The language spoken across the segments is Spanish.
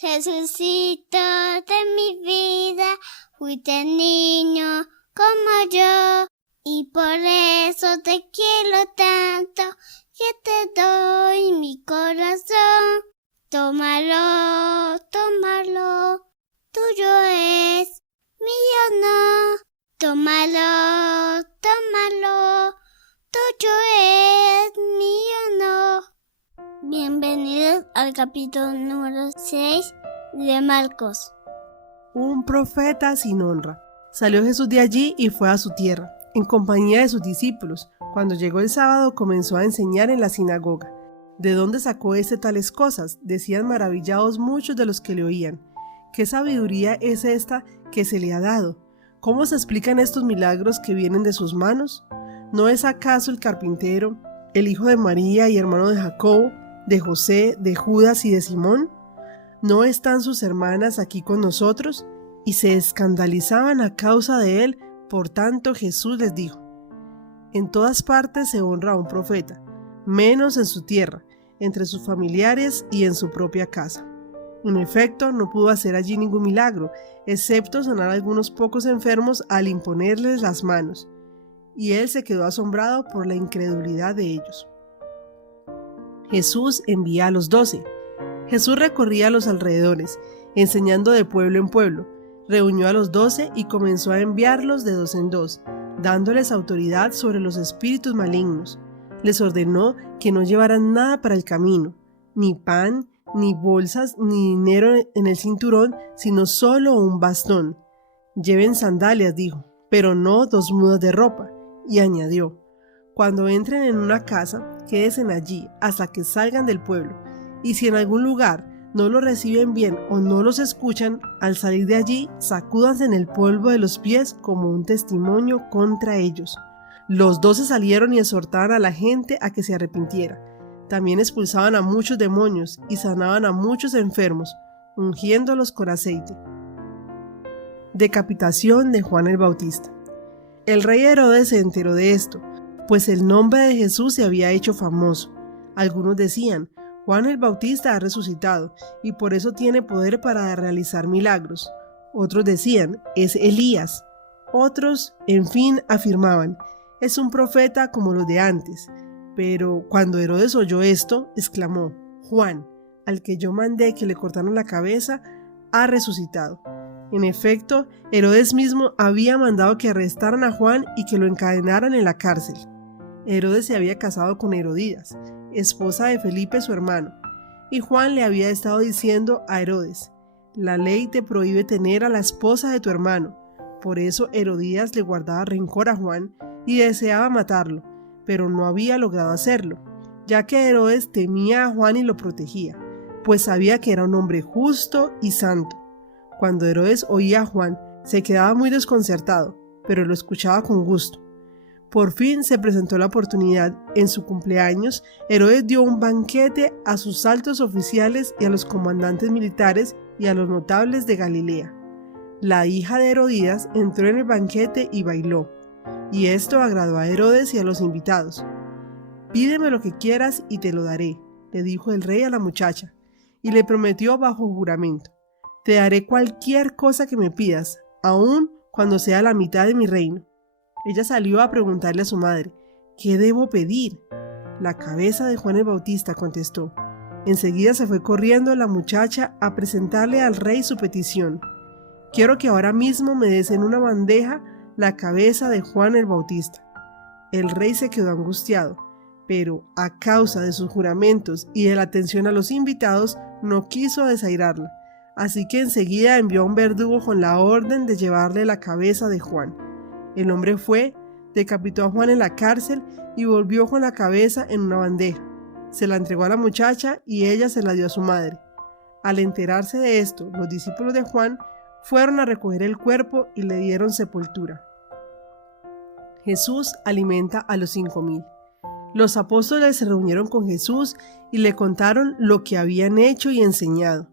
Jesucito de mi vida, fuiste niño como yo, y por eso te quiero tanto, que te doy mi corazón. Tómalo, tómalo, tuyo es, mío no. Tómalo, tómalo, tuyo es, mío no. Bienvenidos al capítulo número 6 de Marcos. Un profeta sin honra. Salió Jesús de allí y fue a su tierra, en compañía de sus discípulos. Cuando llegó el sábado comenzó a enseñar en la sinagoga. ¿De dónde sacó tales cosas?, decían maravillados muchos de los que le oían. ¿Qué sabiduría es esta que se le ha dado? ¿Cómo se explican estos milagros que vienen de sus manos? ¿No es acaso el carpintero, el hijo de María y hermano de Jacobo, de José, de Judas y de Simón? ¿No están sus hermanas aquí con nosotros? Y se escandalizaban a causa de él. Por tanto Jesús les dijo: en todas partes se honra a un profeta, menos en su tierra, entre sus familiares y en su propia casa. En efecto, no pudo hacer allí ningún milagro, excepto sanar a algunos pocos enfermos al imponerles las manos. Y él se quedó asombrado por la incredulidad de ellos. Jesús envía a los 12. Jesús recorría los alrededores, enseñando de pueblo en pueblo. Reunió a los 12 y comenzó a enviarlos de 2 en 2, dándoles autoridad sobre los espíritus malignos. Les ordenó que no llevaran nada para el camino, ni pan, ni bolsas, ni dinero en el cinturón, sino solo un bastón. Lleven sandalias, dijo, pero no 2 mudas de ropa. Y añadió: cuando entren en una casa, quédense allí hasta que salgan del pueblo. Y si en algún lugar no los reciben bien o no los escuchan, al salir de allí, sacúdanse en el polvo de los pies como un testimonio contra ellos. Los 12 salieron y exhortaban a la gente a que se arrepintiera. También expulsaban a muchos demonios y sanaban a muchos enfermos, ungiéndolos con aceite. Decapitación de Juan el Bautista. El rey Herodes se enteró de esto, pues el nombre de Jesús se había hecho famoso. Algunos decían: Juan el Bautista ha resucitado y por eso tiene poder para realizar milagros. Otros decían: es Elías. Otros, en fin, afirmaban: es un profeta como los de antes. Pero cuando Herodes oyó esto, exclamó: Juan, al que yo mandé que le cortaran la cabeza, ha resucitado. En efecto, Herodes mismo había mandado que arrestaran a Juan y que lo encadenaran en la cárcel. Herodes se había casado con Herodías, esposa de Felipe su hermano, y Juan le había estado diciendo a Herodes: la ley te prohíbe tener a la esposa de tu hermano. Por eso Herodías le guardaba rencor a Juan y deseaba matarlo, pero no había logrado hacerlo, ya que Herodes temía a Juan y lo protegía, pues sabía que era un hombre justo y santo. Cuando Herodes oía a Juan, se quedaba muy desconcertado, pero lo escuchaba con gusto. Por fin se presentó la oportunidad. En su cumpleaños, Herodes dio un banquete a sus altos oficiales y a los comandantes militares y a los notables de Galilea. La hija de Herodías entró en el banquete y bailó, y esto agradó a Herodes y a los invitados. Pídeme lo que quieras y te lo daré, le dijo el rey a la muchacha, y le prometió bajo juramento: te daré cualquier cosa que me pidas, aun cuando sea la mitad de mi reino. Ella salió a preguntarle a su madre: ¿qué debo pedir? La cabeza de Juan el Bautista, contestó. Enseguida se fue corriendo la muchacha a presentarle al rey su petición: quiero que ahora mismo me des en una bandeja la cabeza de Juan el Bautista. El rey se quedó angustiado, pero a causa de sus juramentos y de la atención a los invitados, no quiso desairarla. Así que enseguida envió a un verdugo con la orden de llevarle la cabeza de Juan. El hombre fue, decapitó a Juan en la cárcel y volvió con la cabeza en una bandeja. Se la entregó a la muchacha y ella se la dio a su madre. Al enterarse de esto, los discípulos de Juan fueron a recoger el cuerpo y le dieron sepultura. Jesús alimenta a los 5,000. Los apóstoles se reunieron con Jesús y le contaron lo que habían hecho y enseñado,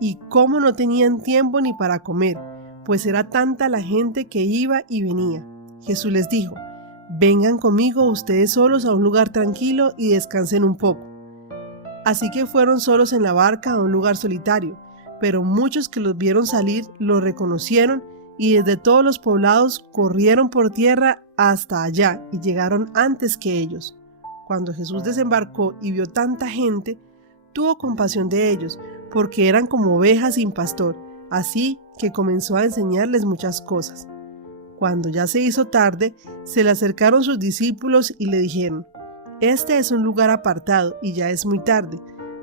y cómo no tenían tiempo ni para comer, pues era tanta la gente que iba y venía. Jesús les dijo: vengan conmigo ustedes solos a un lugar tranquilo y descansen un poco. Así que fueron solos en la barca a un lugar solitario, pero muchos que los vieron salir lo reconocieron y desde todos los poblados corrieron por tierra hasta allá y llegaron antes que ellos. Cuando Jesús desembarcó y vio tanta gente, tuvo compasión de ellos, porque eran como ovejas sin pastor, así que comenzó a enseñarles muchas cosas. Cuando ya se hizo tarde, se le acercaron sus discípulos y le dijeron: «Este es un lugar apartado y ya es muy tarde.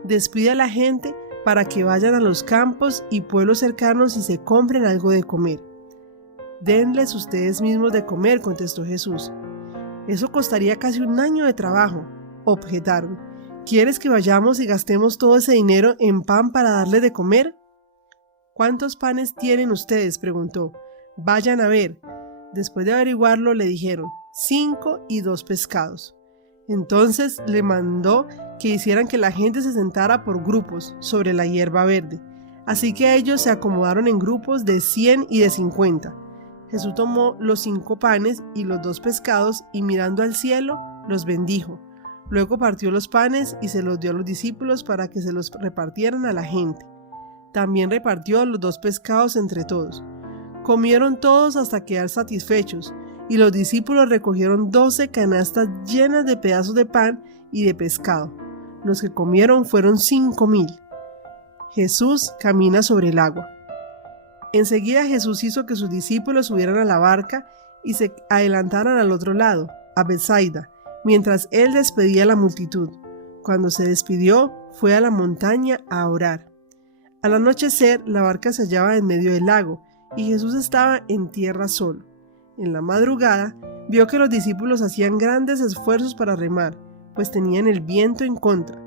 Despide a la gente para que vayan a los campos y pueblos cercanos y se compren algo de comer». «Denles ustedes mismos de comer», contestó Jesús. «Eso costaría casi un año de trabajo», objetaron. «¿Quieres que vayamos y gastemos todo ese dinero en pan para darles de comer?» «¿Cuántos panes tienen ustedes?», preguntó. «Vayan a ver». Después de averiguarlo, le dijeron: 5 y 2 pescados. Entonces le mandó que hicieran que la gente se sentara por grupos sobre la hierba verde. Así que ellos se acomodaron en grupos de 100 y de 50. Jesús tomó los 5 panes y los 2 pescados y mirando al cielo, los bendijo. Luego partió los panes y se los dio a los discípulos para que se los repartieran a la gente. También repartió los 2 pescados entre todos. Comieron todos hasta quedar satisfechos, y los discípulos recogieron 12 canastas llenas de pedazos de pan y de pescado. Los que comieron fueron 5,000. Jesús camina sobre el agua. Enseguida Jesús hizo que sus discípulos subieran a la barca y se adelantaran al otro lado, a Betsaida, mientras él despedía a la multitud. Cuando se despidió, fue a la montaña a orar. Al anochecer, la barca se hallaba en medio del lago, y Jesús estaba en tierra solo. En la madrugada, vio que los discípulos hacían grandes esfuerzos para remar, pues tenían el viento en contra.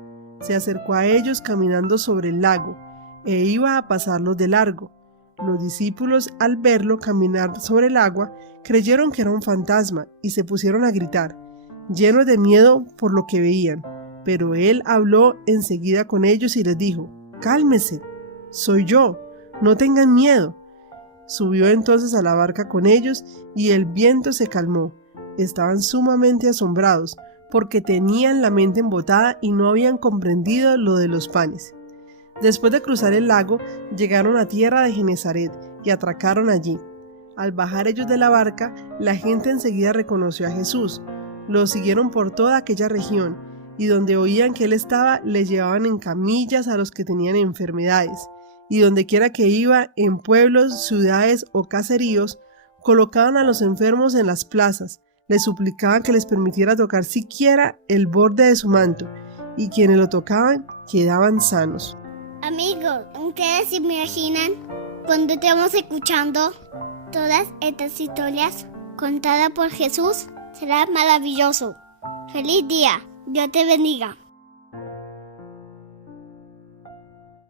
Se acercó a ellos caminando sobre el lago, e iba a pasarlos de largo. Los discípulos, al verlo caminar sobre el agua, creyeron que era un fantasma, y se pusieron a gritar, llenos de miedo por lo que veían. Pero él habló enseguida con ellos y les dijo: «Cálmense, soy yo, no tengan miedo». Subió entonces a la barca con ellos y el viento se calmó. Estaban sumamente asombrados porque tenían la mente embotada y no habían comprendido lo de los panes. Después de cruzar el lago, llegaron a tierra de Genesaret y atracaron allí. Al bajar ellos de la barca, la gente enseguida reconoció a Jesús. Lo siguieron por toda aquella región y donde oían que él estaba, le llevaban en camillas a los que tenían enfermedades. Y dondequiera que iba, en pueblos, ciudades o caseríos, colocaban a los enfermos en las plazas, les suplicaban que les permitiera tocar siquiera el borde de su manto, y quienes lo tocaban quedaban sanos. Amigos, ¿ustedes se imaginan cuando estemos escuchando todas estas historias contadas por Jesús? Será maravilloso. ¡Feliz día! Dios te bendiga.